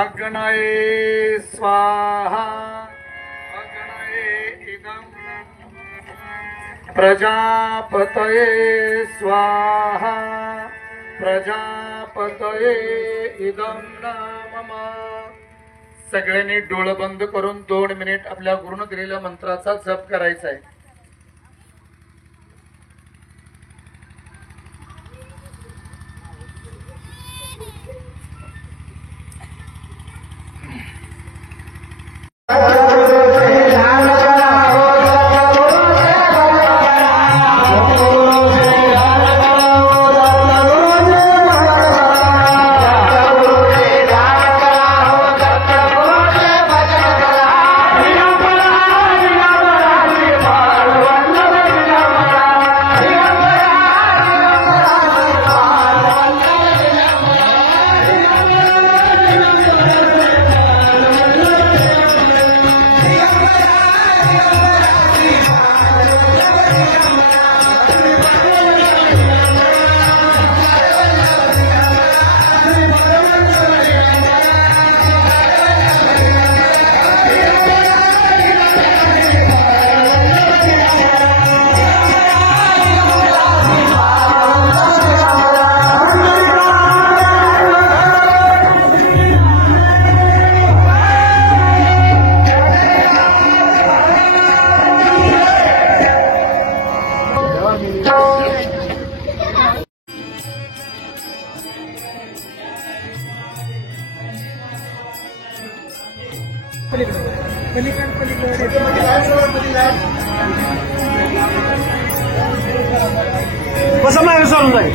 अग्नये स्वाहा अग्नये इदं प्रजापतये स्वाहा प्रजापतये इदं नाम। सगळ्यांनी डोळे बंद करून 2 मिनिट आपल्या गुरुने दिलेल्या मंत्राचा जप करायचा आहे। कसं मागे चालून जाईल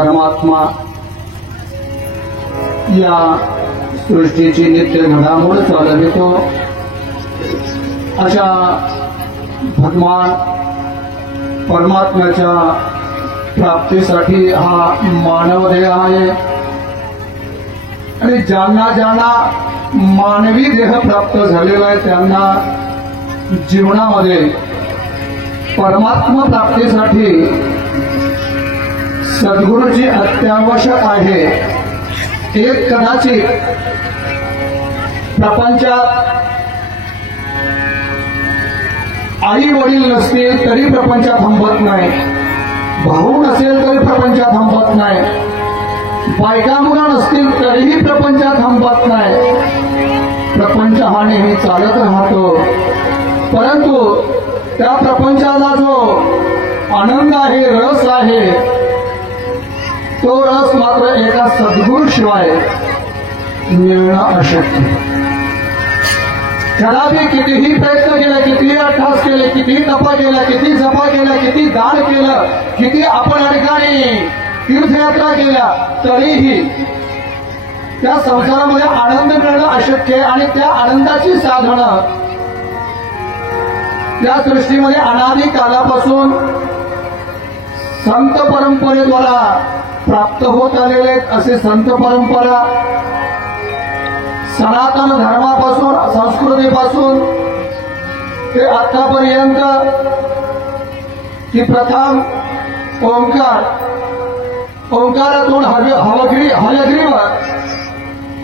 परमात्मा या सृष्टीची नित्य घडामोड चालवितो अशा भगवान परमात्म्याच्या प्राप्तीसाठी हा मानव देह आहे आणि ज्यांना मानवी देह प्राप्त झालेला आहे त्यांना जीवनामध्ये परमात्मा प्राप्तीसाठी सद्गुरूची अत्यावश्यक आहे. एक कदाचित प्रपंचात आई वडील नसतील तरी प्रपंच थांबत नाही, भाऊ नसेल तरी प्रपंच थांबत नाही, बायका मुलं नसतील तरीही प्रपंच थांबत नाही. प्रपंच हा नेहमी चालत राहतो, परंतु त्या प्रपंचाला जो आनंद आहे, रस आहे, तो रस मात्र एका सद्गुरूशिवाय मिळणं अशक्य. त्याला कितीही प्रयत्न केला, कितीही अभ्यास केले, कितीही तपा केला, किती जपा केला, किती दान केलं, किती आपण या ठिकाणी तीर्थयात्रा केल्या, तरीही त्या संसारामध्ये आनंद मिळणं अशक्य आहे. आणि त्या आनंदाची साधनं या सृष्टीमध्ये अनादी कालापासून संत परंपरेद्वारा प्राप्त होत आलेले असे संत परंपरा सनातन धर्मापासून, संस्कृतीपासून ते आतापर्यंत की प्रथम ओंकारातून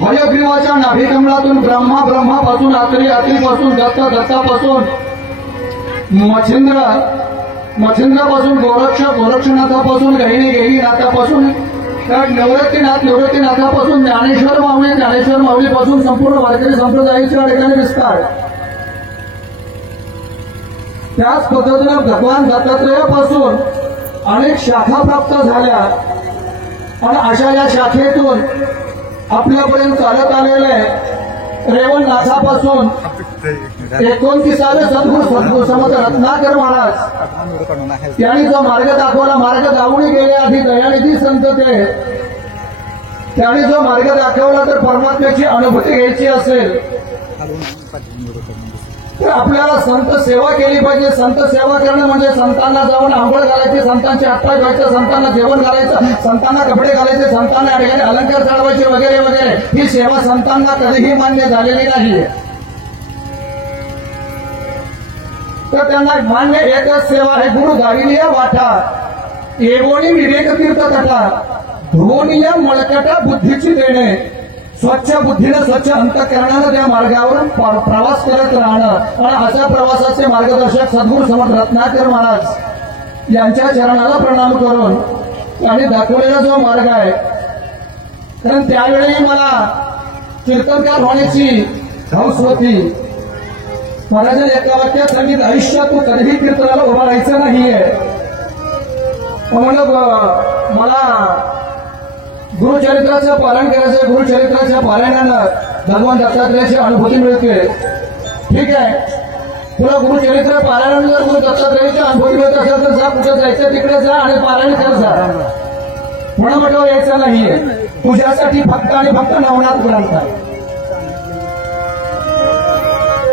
हयग्रीवाच्या नाभिकमलातून ब्रह्मापासून अत्रीपासून दत्तापासून मच्छिंद्रापासून गोरक्षनाथापासून गहिनीनाथापासून निवृत्तीनाथापासून ज्ञानेश्वर माऊलीपासून संपूर्ण वारकरी संप्रदायाच्या ठिकाणी विस्तार. त्याच पद्धतीनं भगवान दत्तात्रेयापासून अनेक शाखा प्राप्त झाल्या आणि अशा या शाखेतून आपल्यापर्यंत चालत आलेले रेवणनाथापासून 29 सद्गुरू समर्थ रत्नाकर महाराज त्यांनी जो मार्ग दाखवला, मार्ग दावणी गेले आधी दयानिधी संत ते त्यांनी जो मार्ग दाखवला, तर परमात्म्याची अनुभूती घ्यायची असेल तर आपल्याला संत सेवा केली पाहिजे. संत सेवा करणं म्हणजे संतांना जाऊन आंघोळ घालायची, संतांचे हातपाय धुवायचे, संतांना जेवण घालायचं, संतांना कपडे घालायचे, संतांना या ठिकाणी अलंकार चढवायचे वगैरे वगैरे. ही सेवा संतांना कधीही मान्य झालेली नाही. तर त्यांना मान्य एकच सेवा आहे, गुरु दाविलिया वाटा एवोनी विवेक तीर्थ तटा धोनिया मळकटा बुद्धीची देणे. स्वच्छ बुद्धीनं, स्वच्छ अंतःकरणानं त्या मार्गावर प्रवास करत राहणं आणि अशा प्रवासाचे मार्गदर्शक सद्गुरू समर्थ रत्नाकर महाराज यांच्या चरणाला प्रणाम करून त्यांनी दाखवलेला जो मार्ग आहे, कारण त्यावेळी मला कीर्तनकार होण्याची हौस होती. महाराजांनी एका वाक्यात सांगितलं, आयुष्यात तू कधीही कीर्तनाला उभा राहायचं नाहीये. म्हणून मला गुरुचरित्राचं पालन करायचं, गुरुचरित्राच्या पालनानं भगवान दत्तात्रेयाची अनुभूती मिळते. ठीक आहे, तुला गुरुचरित्र पालनानं जर गुरु दत्तात्रेयाची अनुभूती मिळत असेल तर जा, कुठं जायचं तिकडे जा आणि पालन कर जा. म्हणून म्हटलं यायचं नाहीये. तुझ्यासाठी फक्त आणि फक्त नवनाथ ग्रंथ आहे.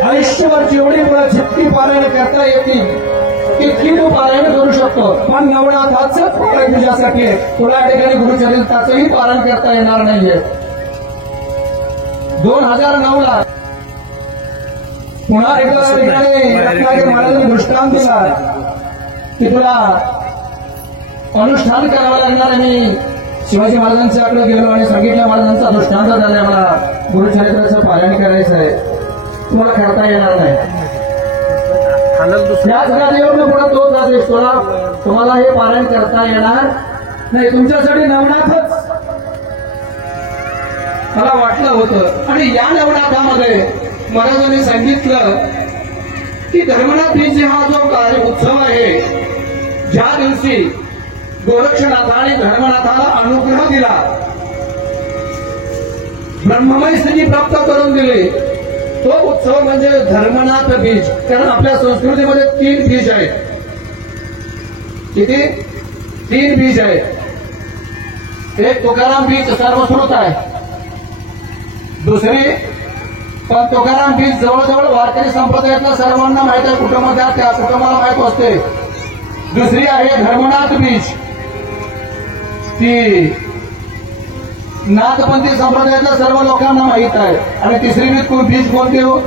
आयुष्यभर जेवढी मुलं जितकी पारायण करता येतील तितकी तू पारायण करू शकतो, पण नवनाथाचंच पारायण तुझ्यासाठी आहे. तुला या ठिकाणी गुरुचरित्राचंही पारायण करता येणार नाहीये. 2009ला पुन्हा एकदा ठिकाणी रत्नाकर महाराजांनी दृष्टांत दिला की तुला अनुष्ठान करावं लागणार. मी शिवाजी महाराजांच्याकडे गेलो आणि सांगितलं, महाराजांचा दृष्टांत झालाय, मला गुरुचरित्राचं पारायण करायचं आहे, तुम्हाला करता येणार नाही. त्याच गाडीवर पुढे तोच आदेश, तुम्हाला हे पारायण करता येणार नाही, तुमच्यासाठी नवनाथच मला वाटलं होतं. आणि या नवनाथामध्ये महाराजांनी सांगितलं की धर्मनाथ बीज हा जो उत्सव आहे, ज्या दिवशी गोरक्षनाथाने धर्मनाथाला अनुग्रह दिला, ब्रह्ममय स्थिती प्राप्त करून दिली, तो उत्सव म्हणजे धर्मनाथ बीज. कारण आपल्या संस्कृतीमध्ये 3 बीज आहेत. किती? 3 बीज आहेत. एक तुकाराम बीच सर्वश्रुत आहे, दुसरी पण तुकाराम बीच जवळजवळ वारकरी संप्रदायातल्या सर्वांना माहित आहे, कुटुंबात त्या कुटुंबाला माहित असते. दुसरी आहे धर्मनाथ बीच, ती नाथपंथी संप्रदायातल्या सर्व लोकांना माहित आहे. आणि तिसरी बीच कोणती हो,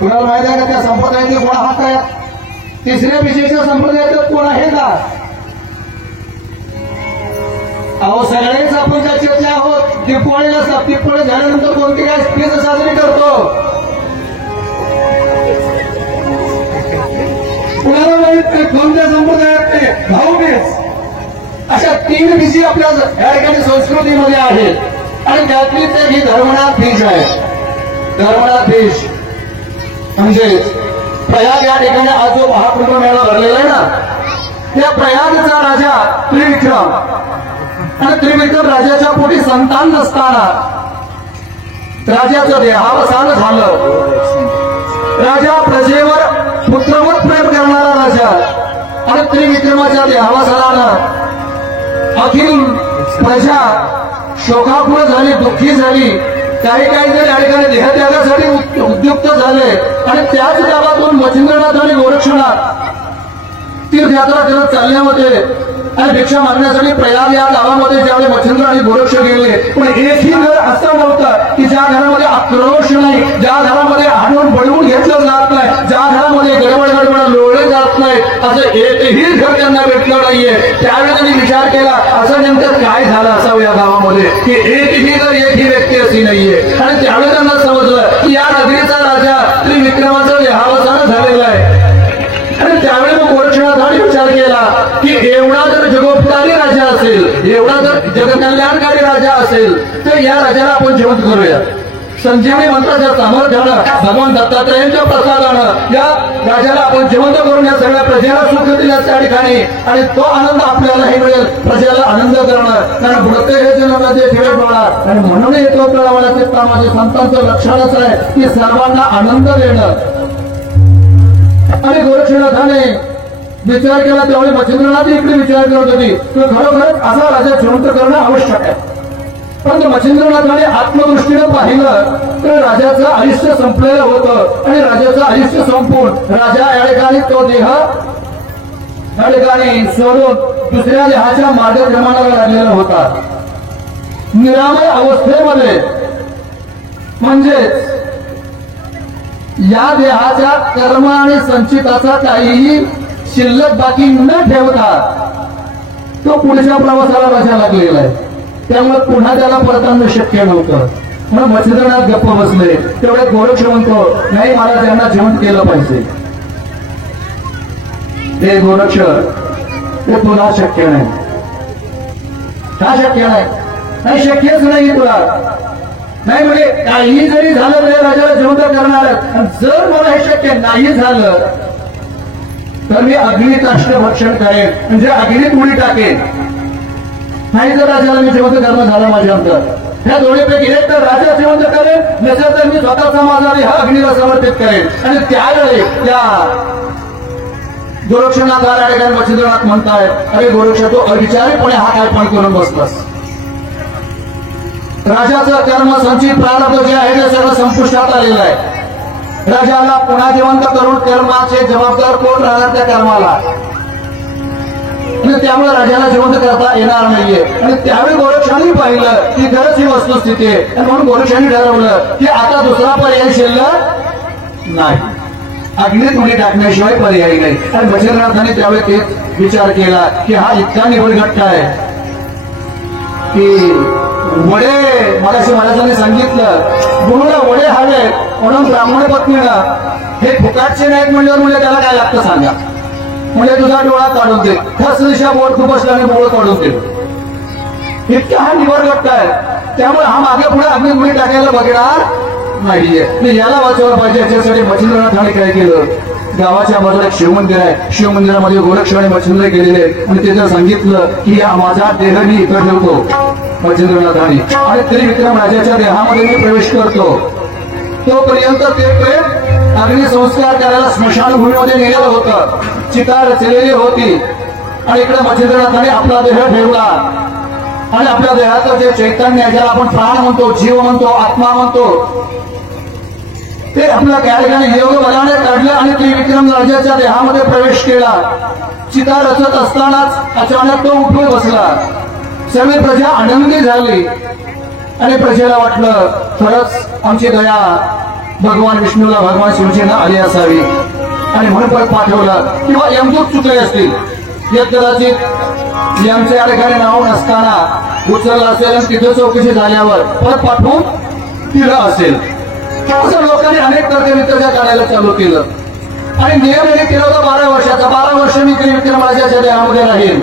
कुणाला माहित आहे का? त्या संप्रदायाचे कोण आहात काय? तिसऱ्या बीचच्या संप्रदायात कोण आहे का? अहो सगळेच आपण त्याच्यातले आहोत. दीपावळीला दीपावळी झाल्यानंतर कोणती काय बीच साजरी करतो? कुणाला माहित नाही कोणत्या संप्रदायात ते भाऊबीज. अशा 3 बीची आपल्या या ठिकाणी संस्कृतीमध्ये आहेत आणि त्यातली ते ही धर्मनाथ बीच आहे. धर्मनाथ बीच म्हणजे प्रयाग या ठिकाणी आज जो महाकुंभ मेळा भरलेला आहे ना, त्या प्रयागचा राजा त्रिविक्रम आणि त्रिविक्रम राजाच्या पोटी संतान नसताना राजाचं देहावसान झालं. राजा प्रजेवर पुत्रवत प्रेम करणारा राजा आणि त्रिविक्रमाच्या देहावसानानं अखिल प्रजा शोकाकुळ झाली, दुःखी झाली. काही जण या ठिकाणी देहत्यागासाठी उद्युक्त झाले आणि त्याच गावातून मच्छिंद्रनाथ आणि गोरक्षनाथ तीर्थयात्रा करत चालल्यामध्ये आणि भिक्षा मागण्यासाठी प्रयाग या गावामध्ये ज्यावेळी मच्छिंद्र आणि गोरक्ष गेले, पण एकही घर असं नव्हतं की ज्या घरामध्ये आक्रोश नाही, ज्या घरामध्ये आणून बळवून घेतलं जात नाही, ज्या घरामध्ये गडबड लोळले जात नाही, असं एकही घर त्यांना भेटलं नाहीये. त्यावेळी त्यांनी विचार केला असं नेमकं काय झालं असावं या गावामध्ये की एकही घर एकही व्यक्ती अशी नाहीये. आणि त्यावेळी त्यांना समजलं की या नगरीचा राजा त्रिविक्रमाचं देहावसान झालेलं आहे. आणि त्यावेळी मग गोरक्षनाथाने विचार केला की एवढा जर जगोपकारी राजा असेल, एवढा जर जगकल्याणकारी राजा असेल तर या राजाला आपण जिवंत करूया. संजीवनी मंत्राच्या सामर्थ्यानं भगवान दत्तात्रयांच्या प्रसादानं या राजाला आपण जिवंत करून या सगळ्या प्रजेला सुख दिल्या त्या ठिकाणी आणि तो आनंद आपल्यालाही मिळेल, प्रजेला आनंद करणं. कारण बुडते हे जन्म ते ठेवे होणार आणि म्हणून येतो प्रवाहाचे कामाचे संतांचं लक्षणच आहे की सर्वांना आनंद देणं. आणि गोरक्षनाथाने विचार केला त्यावेळी मच्छिंद्रनाथ इकडे विचार करत होती की खरोखर असा राजा जिवंत करणं आवश्यक आहे. परंतु मच्छिंद्रनाथाने आत्मदृष्टीनं पाहिलं तर राजाचं आयुष्य संपलेलं होतं आणि राजाचं आयुष्य संपून राजा या ठिकाणी तो देह या ठिकाणी सोडून दुसऱ्या देहाच्या मार्गक्रमणाला लागलेला होता. निरामय अवस्थेमध्ये म्हणजेच या देहाच्या कर्म आणि संचिताचा काहीही शिल्लक बाकी न ठेवता तो पुढच्या प्रवासाला राजा लागलेला आहे. त्यामुळे पुन्हा त्याला परतणं शक्य नव्हतं. म्हणून मच्छिंद्रनाथ गप्प बसले. तेवढे गोरक्ष म्हणतो नाही, मला त्यांना जिवंत केलं पाहिजे. हे गोरक्ष ते तुला शक्य नाही. का शक्य नाही? नाही शक्यच नाही तुला. नाही म्हणजे काही जरी झालं तरी राजाला जिवंत करणार. जर मला हे शक्य नाही झालं तर मी अग्निताष्ट्र भक्षण करेन, म्हणजे अग्नीत उडी टाकेन. नाही जर राजाला मी जिवंत करणं झालं माझ्यानंतर, ह्या दोन्हीपैकी एक तर राजा जिवंत करेन, नसेल तर मी स्वतःचा माझा हा अग्नीला समर्पित करेन. आणि त्यावेळी त्या गोरक्षनाथाला ठिकाणी मच्छिंद्रनाथ म्हणतायत अरे गोरक्ष तो अविचारीपणे हा काय पण करून बसलास. राजाचं कर्म संचित प्रारब्ध जे आहे ते सगळं संपुष्टात आलेलं आहे. राजाला पुन्हा जिवंत करून कर्माचे जबाबदार कोण राहणार त्या कर्माला, आणि त्यामुळे राजाला जिवंत करता येणार नाहीये. आणि त्यावेळी गोरक्षाने पाहिलं की खरंच ही वस्तुस्थिती आहे आणि म्हणून गोरक्षाने ठरवलं की आता दुसरा पर्याय शिल्लक नाही, अग्नीत उडी टाकण्याशिवाय पर्याय नाही. आणि मच्छिंद्रनाथाने त्यावेळी तेच विचार केला की हा इतका निवडगट्टा आहे की वडे मगाशी महाराजांनी सांगितलं गुरुला वडे हवे म्हणून ब्राह्मण पत्नीनं हे फुकाटचे नाहीत म्हणल्यावर म्हणजे त्याला काय लागतं सांगा. म्हणजे तुझा डोळा काढून दे, खस दिशा बोट खूप असल्याने डोळं काढून दे. इतका हा निवडगट्टा आहे. त्यामुळे हा मागे पुढे अग्निगुणी टाकायला बघणार नाहीये. याला वाचवलं पाहिजे. याच्यासाठी मच्छिंद्रनाथाने काय केलं, गावाच्या बाजूला एक शिवमंदिर आहे, शिवमंदिरामध्ये गोरक्ष आणि मच्छिंद्र गेलेले आणि त्याचं सांगितलं की माझा देह मी इथं ठेवतो मच्छिंद्रनाथाने आणि त्रिविक्रम राजाच्या देहामध्ये मी प्रवेश करतो. तोपर्यंत ते प्रेम अग्निसंस्कार करायला स्मशानभूमीमध्ये नेलेलं होतं. चिता रचलेली होती आणि इकडे मच्छिंद्रनाथाने आपला देह ठेवला. आणि आपल्या देहाचं जे चैतन्य आहे, ज्याला आपण प्राण म्हणतो, जीव म्हणतो, आत्मा म्हणतो, ते आपल्या त्या ठिकाणी योग बलाने काढलं आणि त्रिविक्रम राजाच्या देहामध्ये प्रवेश केला. चिता रचत असतानाच अचानक तो उठून बसला. सगळी प्रजा आनंदी झाली आणि प्रजेला वाटलं खरंच आमची दया भगवान विष्णूला, भगवान शिवजींना आली असावी आणि म्हणून परत पाठवलं. किंवा यमदूत चुकले असतील, हे कदाचित यमचे या ठिकाणी नाव नसताना उचललं असेल आणि तिथे चौकशी झाल्यावर परत पाठवून दिलं असेल. असं लोकांनी अनेक तर्कवितर्क काढायला चालू केलं आणि नियम हे केलं होतं 12 वर्षाचा. 12 वर्ष मी त्रिविक्रम राजाच्या देहामध्ये राहील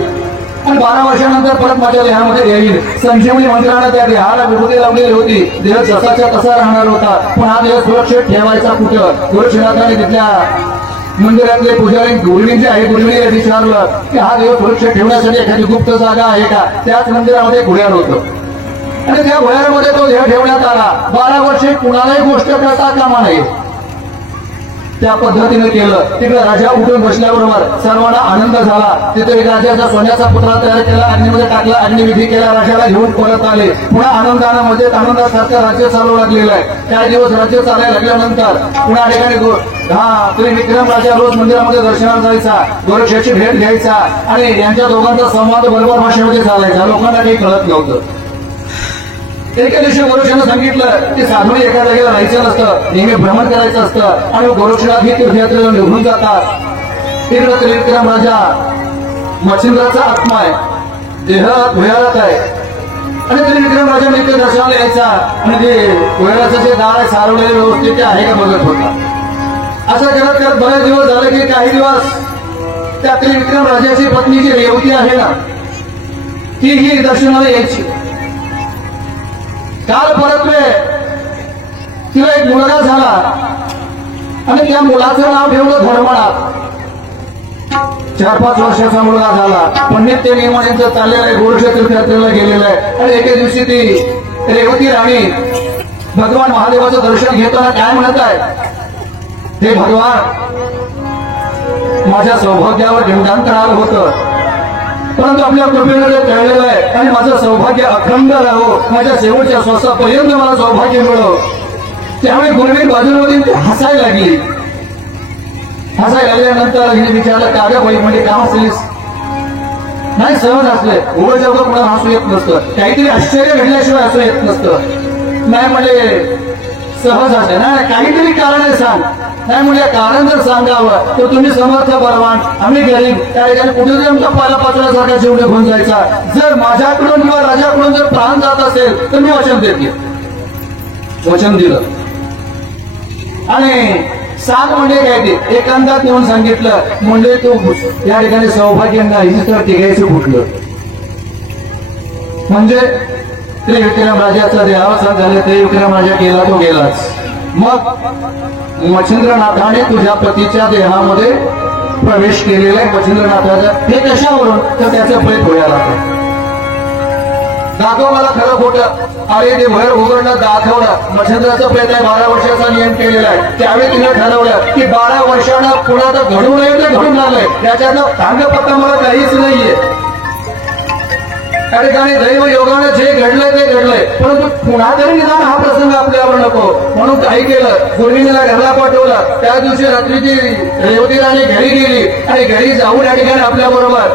आणि 12 वर्षानंतर परत माझ्या देहामध्ये येईल. संजीवनी मंदिरानं त्या देहाला विभूती लावलेली होती. देह जसाच्या तसा राहणार होता, पण हा देह सुरक्षित ठेवायचा कुठं? गोरक्षनाथाने तिथल्या मंदिरातले पुजारी गुरुजी जे आहे, गुरुजीने विचारलं की हा देह सुरक्षित ठेवण्यासाठी एखादी गुप्त जागा आहे का? त्याच मंदिरामध्ये घोड्यार होतं आणि त्या घोड्यामध्ये तो देह ठेवण्यात आला. 12 वर्षे कुणालाही गोष्ट करता कामा नये, त्या पद्धतीने केलं. तिकडे राजा उठून बसल्याबरोबर सर्वांना आनंद झाला. तिथे राजाचा सोन्याचा पुतळा तयार केला, अग्नीमध्ये टाकला, अग्निविधी केला, राजाला घेऊन परत आले. पुन्हा आनंदानं मध्ये आनंदासारखं राज्य चालू लागलेलं आहे. काही दिवस राज्य चालायला लागल्यानंतर पुन्हा ठिकाणी त्रिविक्रम राजा रोज मंदिरामध्ये दर्शनाला जायचा, गोरक्षाची भेट घ्यायचा आणि यांच्या दोघांचा संवाद बरोबर भाषेमध्ये चालायचा. लोकांना काही कळत नव्हतं. एका दिवशी गोरक्षानं सांगितलं की साधू एका जागेला राहायचं नसतं, नेहमी भ्रमण करायचं असतं आणि गोरक्षनाथ ही तीर्थयात्रेला निघून जातात. तिकडे त्रिविक्रम राजा मच्छिंद्राचा आत्मा आहे, देह भुयारात आहे आणि त्रिविक्रम राजा नित्य दर्शनाला यायचा आणि ते भुयाराचं जे दार आहे सारवलेले व्यवस्थित ते आहे का बघत होता. असं करत करत बरेच दिवस झाले की काही दिवस त्या त्रिविक्रम राजाची पत्नी जी रेवती आहे ना, ती ही दर्शनाला यायची. काल परतले तिला एक मुलगा झाला आणि त्या मुलाचं नाव ठेवलं धर्मनाथ. 4-5 वर्षाचा मुलगा झाला, पण नित्य नियमांचं चाललेलं आहे, गोरक्ष तीर्थयात्रेला गेलेलं आहे. आणि एके दिवशी ती रेवती राणी भगवान महादेवाचं दर्शन घेताना काय म्हणत आहे, हे भगवान माझ्या सौभाग्यावर गंडांतर आलं होतं, परंतु आपल्या कृपेने जे कळलेलं आहे आणि माझं सौभाग्य अखंड राहो, माझ्या शेवटच्या श्वासापर्यंत मला सौभाग्य मिळो. त्यामुळे गुरुवीर बाजूला हसायला लागली. हसायला लागल्यानंतर हिने विचारलं का ग बाई, म्हणजे काम असलीस? नाही, सहज असले. उघड जेवढं कोणाला हसू येत नसतं, काहीतरी आश्चर्य घडल्याशिवाय हसू येत नसतं. नाही म्हणजे सहज असते. नाही, काहीतरी कारण आहे सांग. नाही म्हणजे कारण जर सांगावं तर तुम्ही समर्थ बलवान, आम्ही गरीब, त्या ठिकाणी कुठेतरी आमचा पाला पाचण्यासारखा जीव निघून जायचा. जर माझ्याकडून किंवा राजाकडून जर प्राण जात असेल तर मी वचन देते. वचन दिलं आणि सांग म्हणजे काय ते एकांतात येऊन सांगितलं. म्हणजे तू या ठिकाणी सौभाग्य नाही तर टिकायचं कुठलं? म्हणजे त्रिविक्रम राजाचा देहावसान झाले, त्रिविक्रम राजा गेला तो गेलाच. मग मच्छिंद्रनाथाने तुझ्या पतीच्या देहामध्ये प्रवेश केलेला आहे. मच्छिंद्रनाथाचा हे कशावरून तर त्याचं प्रेत भुयारात आहे. दाखव मला खरं खोटं. अरे ते भुयार उघडलं, दाखवलं मच्छिंद्राचं प्रेत आहे. 12 वर्षाचा नियम केलेला आहे. त्यावेळी तिने ठरवलं की 12 वर्षानं पुन्हा तर घडू नये ते घडून लागलंय, त्याच्यातलं सांगपत्ता मला काहीच नाहीये. त्या ठिकाणी दैव योगाने जे घडलंय ते घडलंय, परंतु पुन्हा तरी निदान हा प्रसंग आपल्यावर नको म्हणून काही केलं. गुरुजीला घरला पाठवलं. त्या दिवशी रात्रीची रेवती राणी घरी गेली आणि घरी जाऊन या ठिकाणी आपल्या बरोबर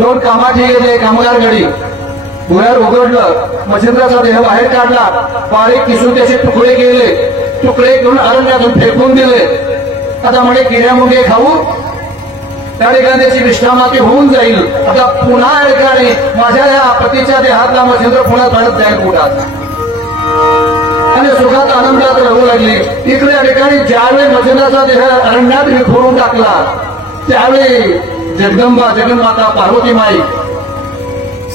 2 कामाची गेले, कामगार घडी भुयार उघडलं, मच्छिंद्राचा देह बाहेर काढला, बारीक किसून त्याचे तुकडे केले, तुकडे घेऊन अरण्यातून फेकून दिले. आता म्हणजे किड्या मुंगे खाऊ त्या ठिकाणी त्याची विश्रामाती होऊन जाईल. आता पुन्हा या ठिकाणी माझ्या या पतीच्या देहातला मच्छिंद्र पुन्हा काढत जाईल पोटात आणि सुखात आनंदात राहू लागली. इकडे या ठिकाणी ज्यावेळी मच्छिंद्राचा देह अरण्यात विखुरून टाकला त्यावेळी जगदंबा जगन्माता पार्वती माई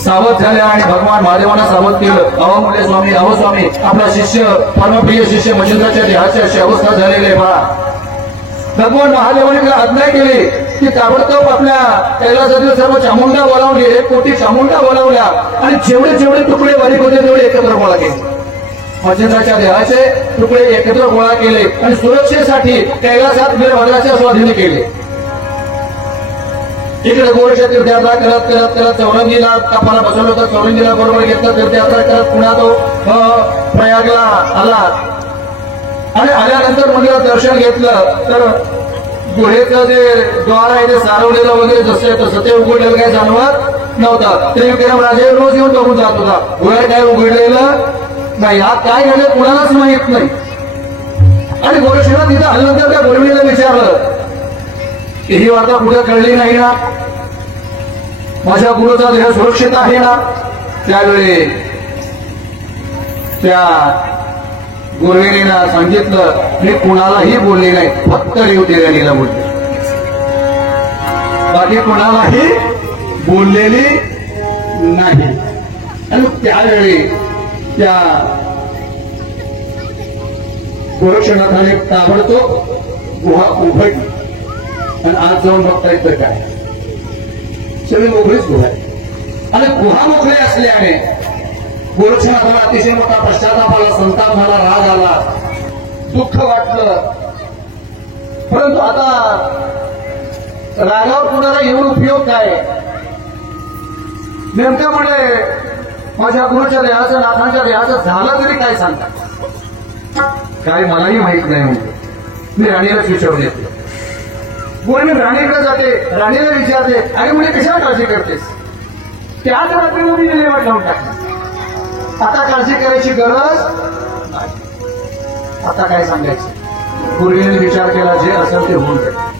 सावध झाल्या आणि भगवान महादेवांना सावध केलं. अहो मुले स्वामी, अहो स्वामी, आपला शिष्य परमप्रिय शिष्य मच्छिंद्राच्या देहाची अशी अवस्था झालेली आहे बा. भगवान महादेवाने आज्ञा केली की ताबडतोब आपल्या कैलासातील सर्व चामुंडा बोलावली, 1 कोटी चामुंडा बोलावल्या आणि जेवढे जेवढे तुकडे बारीक होते तेवढे एकत्र गोळा केले. मच्छिंद्राच्या देहाचे तुकडे एकत्र गोळा केले आणि सुरक्षेसाठी कैलासात वीरभद्राच्या स्वाधीन केले. इकडे गोरक्ष तीर्थयात्रा करत करत करत चौरंगीला कपाला बसवलं होतं, चौरंगीला बरोबर घेतलं, तीर्थयात्रा करत पुन्हा तो प्रयागला आला आणि आल्यानंतर मंदिरात दर्शन घेतलं तर गुहेचं जे द्वार आहे ते सारवलेलं वगैरे जसं आहे तसं ते उघडलेलं काही जाणवत नव्हतं. ते राजे रोज येऊन बघून जात होता, गुहे काय उघडलेलं नाही. हा काय झालं कुणालाच माहित नाही. आणि गोरक्षनाथ तिथं आल्यानंतर त्या गुरुजीला विचारलं की ही वार्ता कुठे कळली नाही ना, माझ्या गुरुचा देह सुरक्षित आहे ना. त्यावेळी त्या गुरुजींना सांगितलं मी कुणालाही बोलले नाही, फक्त रेवती राणीला बोलले, बाकी कुणालाही बोललेली नाही. आणि त्यावेळी त्या गोरक्षनाथाने ताबडतोब गुहा उघडली आणि आज जाऊन बघता येतं काय सगळी मोकळीच गुहा आहे. आणि गुहा मोकळी असल्याने गोरक्षनाथाला अतिशय मोठा पश्चाताप आला, संताप झाला, राग आला, दुःख वाटलं. परंतु आता रागावर कुणाला येऊन उपयोग काय. नेमकं म्हणजे माझ्या गुरुच्या देहाचं नाथांच्या देहाचं झालं तरी काय सांगतात काय मलाही माहित नाही. म्हणजे मी राणीलाच विचारून येतो. गुरुने राणीकडे जाते, राणीला विचारते अरे म्हणजे कशा काळजी करतेस. त्याच रात्रीला मी विल्हेवाट लावून टाकली, आता काळजी करायची गरज नाही. आता काय सांगायचं. गुरुजीने विचार केला जे असेल ते होऊन जाईल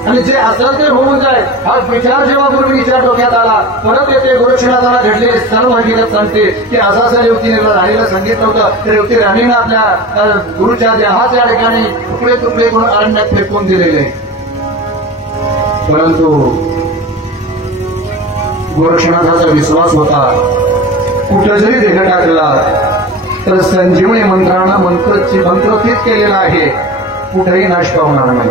आणि जे असेल ते होऊन जाईल. हा विचार जेव्हा गुरुजीच्या डोक्यात आला परत येते गोरक्षनाथाला घडले सर्व हकीकत सांगते की असं असं रेवतीने राणीला सांगितलं होतं. रेवती राणीनं आपल्या गुरुच्या देहाच्या ठिकाणी तुकडे तुकडे करून अरण्यात फेकून दिलेले. परंतु गोरक्षनाथाचा विश्वास होता कुठं जरी देह टाकला तर संजीवनी मंत्रानं मंत्रचित केलेला आहे, कुठेही नाश पावणार नाही.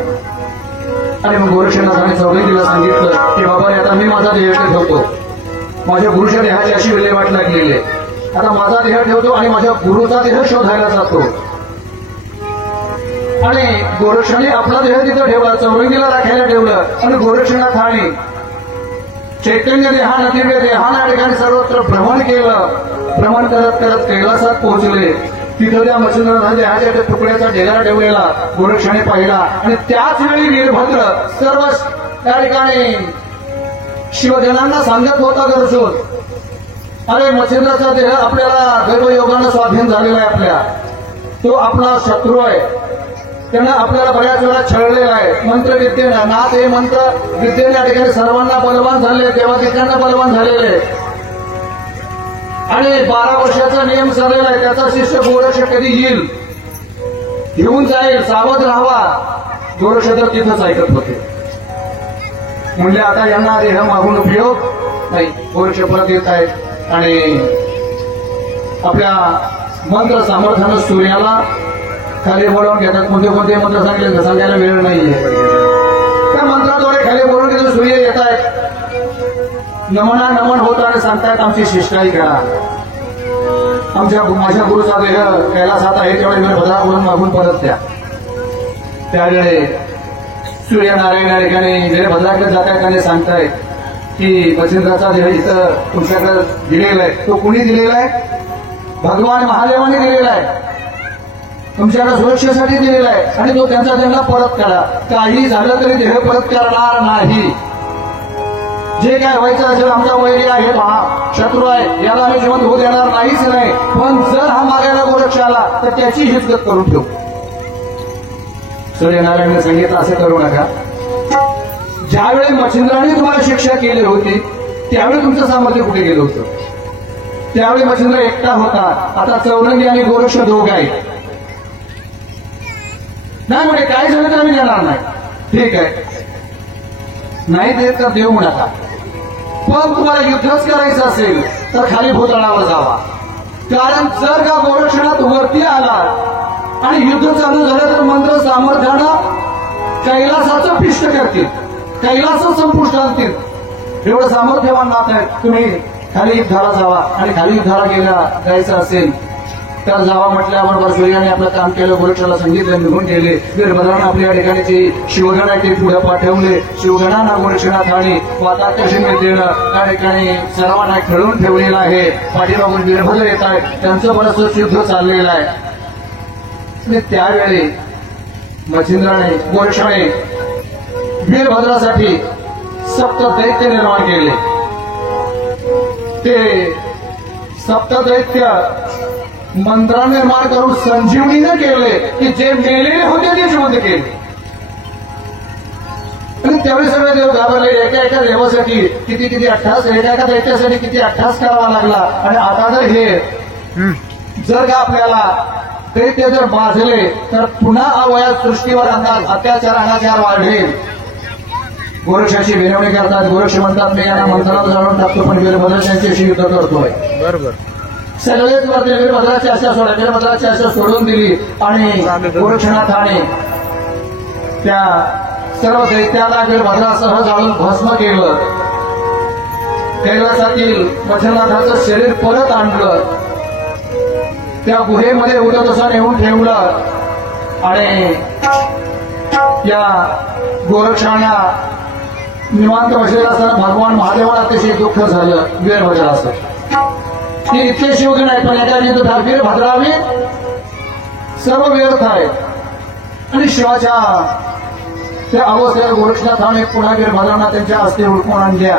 आणि मग गोरक्षनाथाने चौघीला सांगितलं की बाबा आता मी माझा देह ठेवतो, माझ्या गुरुच्या देहाची अशी विल्हेवाट लागलेली आहे, आता माझा देह ठेवतो आणि माझ्या गुरुचा देह शोधायला जातो. आणि गोरक्षाने आपला देह तिथं ठेवला, चौरंगीला राखायला ठेवलं. आणि गोरक्षनाथाने चैतन्य देहानं दिव्य देहानं ठिकाणी सर्वत्र भ्रमण केलं. भ्रमण करत करत कैलासात पोहोचले. तिथं त्या मच्छिंद्रनाथ देहाच्या तुकड्याचा ढेगा ठेवलेला गोरक्षाने पाहिला. आणि त्याच वेळी वीरभद्र सर्व त्या ठिकाणी शिवजनांना सांगत होता गरजून अरे मच्छिंद्राचा देह आपल्याला दैवयोगानं स्वाधीन झालेला आहे, आपल्या तो आपला शत्रू आहे, त्यानं आपल्याला बऱ्याच वेळा छळलेला आहे. मंत्रविद्येनं नाथ हे मंत्र विद्येने या ठिकाणी सर्वांना बलवान झाले, देवादिकांना बलवान झालेले. आणि 12 वर्षाचा नियम चाललेला आहे, त्याचा शिष्य गोरक्ष कधी येईल घेऊन जाईल, सावध राहावा. गोरक्ष तर तिथंच ऐकत होते. म्हणजे आता यांना देह मागून उपयोग नाही. गोरक्ष परत येत आहेत आणि आपल्या मंत्र सामर्थ्यानं सूर्याला खाली बोलवून घेतात. कोणते कोणते मंत्र सांगितले सांगायला वेळ नाहीये. त्या मंत्राद्वारे खाली बोलवून घेऊन सूर्य येत आहेत, नमन होत आणि सांगतायत आमची शिष्टाई करा. माझ्या गुरुचा देह कैलासात आहे तेवढे वीरभद्रा बोलून मागून परत द्या. त्यावेळी सूर्यनारायण या ठिकाणी वीरभद्राकडे जात आहेत आणि सांगतायत की मच्छिंद्राचा देह इथं तुमच्याकडे दिलेला आहे. तो कुणी दिलेला आहे? भगवान महादेवाने दिलेला आहे, तुमच्याकडे सुरक्षेसाठी दिलेला आहे. आणि तो त्यांचा देह परत करा. काही झालं तरी देह परत करणार नाही. जे काय व्हायचं असेल आमचा वैरी आहे, हा शत्रू आहे, याला आम्ही जिवंत होऊ देणार नाहीच नाही. पण जर हा मागायला गोरक्ष आला तर त्याची हिचकत करून ठेवू. सूर्यनारायणने सांगितलं असं करू नका. ज्यावेळी मच्छिंद्राने तुम्हाला शिक्षा केली होती त्यावेळी तुमचं सामर्थ्य कुठे गेलं होतं? त्यावेळी मच्छिंद्र एकटा होता, आता चौरंगी आणि गोरक्ष दोघ आहेत. नाही म्हणजे काय झालं तर आम्ही देणार नाही. ठीक आहे, नाही देत तर देऊ नका. पण तुम्हाला युद्धच करायचं असेल तर खाली भूतळावर जावा. कारण जर का गोरक्षनाथ वरती आला आणि युद्ध चालू झालं तर मंत्र सामर्थ्यानं कैलासाचं पिष्ट करतील, कैलास संपुष्ट आणतील. एवढं सामर्थ्यवान नाथ आहे. तुम्ही खाली युद्धाला जावा आणि खाली युद्धाला जायचं असेल तर जावा म्हटल्यावर बरसुरीयाने आपलं काम केलं, गोरक्षाला सांगितलं, निघून गेले. वीरभद्रानं आपल्या या ठिकाणी ती शिवगणा ते पुढे पाठवले. शिवगणांना गोरक्षनाथ आणि वाताकर्षण देणं त्या ठिकाणी सर्वांना खेळून ठेवलेलं आहे. पाठीमागून वीरभद्र येत आहे, त्यांचं बरंच युद्ध चाललेलं आहे. आणि त्यावेळी मच्छिंद्राने गोरक्षाने वीरभद्रासाठी सप्त दैत्य निर्माण केले. ते सप्त दैत्य मंत्र निर्माण करून संजीवनीने केले की जे मेलेले होते ते जिवंत केले. आणि त्यावेळी सगळे देव घाबरले. एका एका देवासाठी किती अट्टास, एका एका दैत्यासाठी किती अट्टास करावा लागला. आणि आता जर हे जर का आपल्याला दैत्य जर बाजले तर पुन्हा अवयात सृष्टीवर अत्याचार वाढेल. गोरक्षाची विनवणी करतात. गोरक्ष म्हणतात मी यांना मंत्राला जाणून टाकतो, पण वीरभद्र त्यांच्याशी युद्ध करतोय. बरोबर. सगळेच वरती वीरभद्राची आशा सोडा, वीरभद्राची आशा सोडून दिली. आणि गोरक्षनाथाने त्या सर्व दैत्याला वीरभद्रासह जाळून भस्म केलं. कैलासातील मच्छिंद्रनाथाचं शरीर परत आणलं. त्या गुहेमध्ये उडत असं नेऊन ठेवलं. आणि त्या गोरक्षांना निवांत बसलेला असताना भगवान महादेवाला अतिशय दुःख झालं वीरभद्राचं. ते इतके शिवगण आहेत, पण एका युद्धात वीरभद्रावी सर्व व्यर्थ आहे. आणि शिवाच्या त्या अवस्थेवर गोरक्षनाथाने पुन्हा वीरभद्रांना त्यांच्या अस्थी हुडकून आणल्या.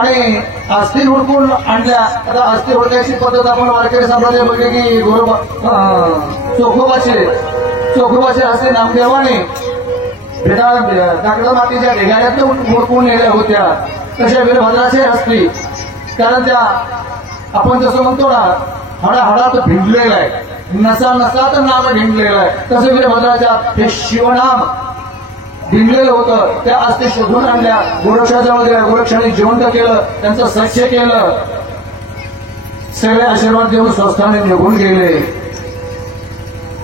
आणि अस्थी हुडकून आणल्या. आता अस्थी हुडकायची पद्धत आपण वारकरी संप्रदाय बघले की चोखोबाचे असे नामदेवाने दाखला मातीच्या ढेगाऱ्यात हुडकून नेल्या होत्या. तशा वीरभद्राचे असती, कारण त्या आपण जसं म्हणतो ना हाडाहाडात भिंडलेलं आहे, नसा नसात नाम भिंडलेलं आहे, तसं वीरभद्राच्या हे शिवनाम भिंडलेलं होतं. त्या अस्थी शोधून आणल्या, गोरक्षाजवळ दिल्या. गोरक्षाने जिवंत केलं, त्यांचं सख्य केलं. सगळे आशीर्वाद देऊन स्वस्थाने निघून गेले.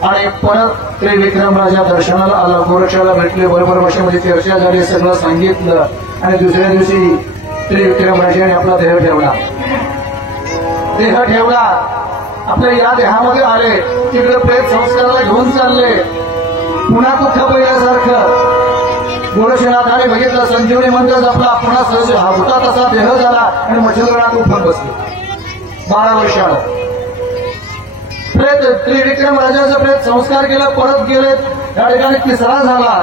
आणि परत त्रिविक्रमराजा दर्शनाला आला. गोरक्षाला भेटले, बरोबर भाषेमध्ये चर्चा झाली, सगळं सांगितलं. आणि दुसऱ्या दिवशी त्रिविक्रमराजाने आपला देह ठेवला. आपल्या या देहामध्ये आले. तिकडे प्रेत संस्काराला घेऊन चालले. पुन्हा दुःख पहिल्यासारखं. गोरक्षनाथाने बघितलं, संजीवनी मंत्र जपला, पुन्हा सहज होता तसा देह झाला. आणि मच्छिंद्रनाथ उठून बसले. 12 वर्षानं प्रेत त्रिविक्रम राजाचं प्रेत संस्कार केलं, परत गेले. या ठिकाणी 3रा झाला,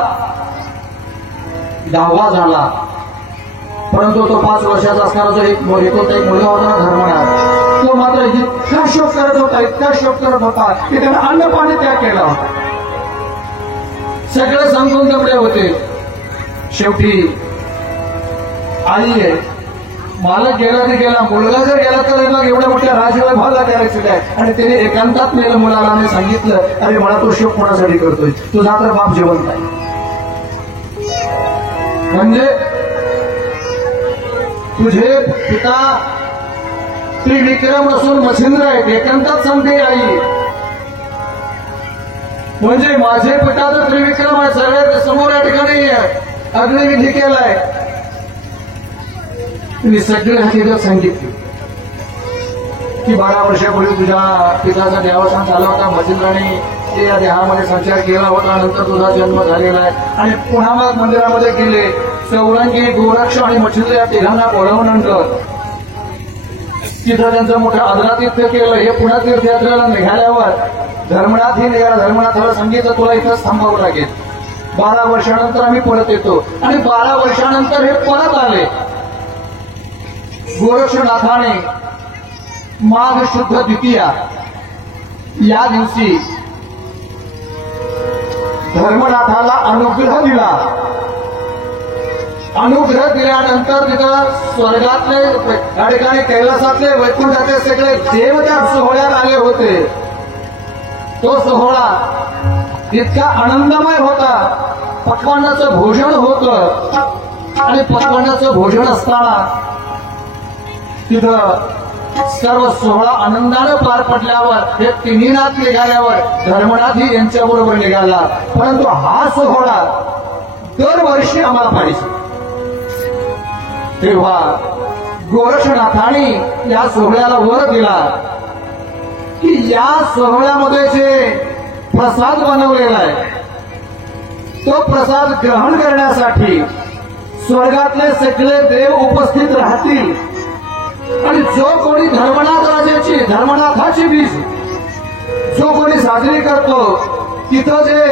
10वा झाला. परंतु तो 5 वर्षाचा असणारा जो एक मुलगा होता धर्मनाथ, तो मात्र इतका शोक करत होता की त्याने अन्न पाणी त्याग केला होता. सगळे संपून दमले होते. शेवटी आई आहे, मालक गेला ते गेला, मुलगा जर गेला तर मग एवढ्या मोठ्या राजवैभवाला करायचं काय. आणि त्याने एकांतात नेलं मुलाला आणि सांगितलं, अरे मला तो शोक कोणासाठी करतोय, तुझा तर बाप जिवंत आहे. म्हणजे तुझे पिता त्रिविक्रम असून मच्छिंद्र आहेत, एकांतात सांगते आई. म्हणजे माझे पिता तर त्रिविक्रम आहे, सगळ्यात समोर या ठिकाणी अग्निविधी केलाय. मी सगळे हकीकत सांगितली की 12 वर्षापूर्वी तुझ्या पिताचा देहावसान झाला होता. मच्छिंद्राने ते या देहामध्ये संचार केला होता. नंतर तुझा जन्म झालेला आहे. आणि पुन्हा मग मंदिरामध्ये गेले. चौरंगी, गोरक्ष आणि मच्छिंद्र या तिघांना बोलावून तिथं त्यांचं मोठं आदरातिथ्य केलं. हे पुन्हा तीर्थयात्रेला निघाल्यावर धर्मनाथही निघाला. धर्मनाथाला सांगितलं, तुला इथंच थांबावं लागेल, 12 वर्षानंतर आम्ही परत येतो. आणि 12 वर्षानंतर हे परत आले. गोरक्षनाथाने माघ शुद्ध द्वितीया या दिवशी धर्मनाथाला अनुग्रह दिला. अनुग्रह दिल्यानंतर तिथं स्वर्गातले या ठिकाणी कैलासातले वैकुंठाचे सगळे देव त्या सोहळ्यात आले होते. तो सोहळा इतका आनंदमय होता. पक्वान्नाचं भोजन होतं. आणि पक्वान्नाचं भोजन असताना तिथं सर्व सोहळा आनंदानं पार पडल्यावर हे तिन्ही नाथ निघाल्यावर धर्मनाथही यांच्याबरोबर निघाला. परंतु हा सोहळा दरवर्षी आम्हाला पाहिजे. तेव्हा गोरक्षनाथाने या सोहळ्याला वर दिला या सोहळ्यामध्ये जे प्रसाद बनवलेला आहे तो प्रसाद ग्रहण करण्यासाठी स्वर्गातले सगळे देव उपस्थित राहतील आणि जो कोणी धर्मनाथाची बीज जो कोणी साजरी करतो तिथं जे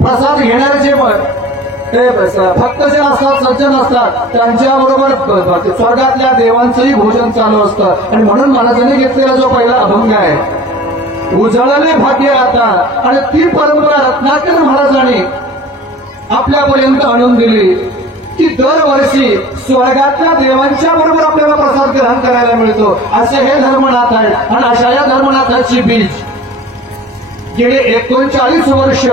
प्रसाद घेणारे जे भक्त जे असतात सज्जन असतात त्यांच्याबरोबर स्वर्गातल्या देवांचंही भोजन चालू असतं. आणि म्हणून महाराजांनी घेतलेला जो पहिला अभंग आहे उजळले भाग्य आता, आणि ती परंपरा रत्नाकर महाराजांनी आपल्यापर्यंत आणून दिली की दरवर्षी स्वर्गातल्या देवांच्या बरोबर आपल्याला प्रसाद ग्रहण करायला मिळतो. असे हे धर्मनाथ आहे. आणि अशा या धर्मनाथाची बीज गेले 39 वर्ष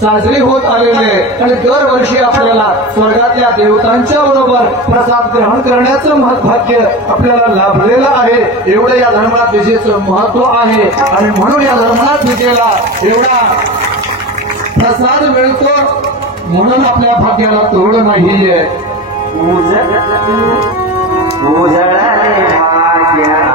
साजरी होत आलेले आणि दरवर्षी आपल्याला स्वर्गातल्या देवतांच्या बरोबर प्रसाद ग्रहण करण्याचं भाग्य आपल्याला लाभलेलं आहे. एवढं या धर्मनाथ विजेचं महत्व आहे. आणि म्हणून या धर्मनाथ विजेला एवढा प्रसाद मिळतो, म्हणून आपल्या भाग्याला तोड नाहीये. उजळले भाग्य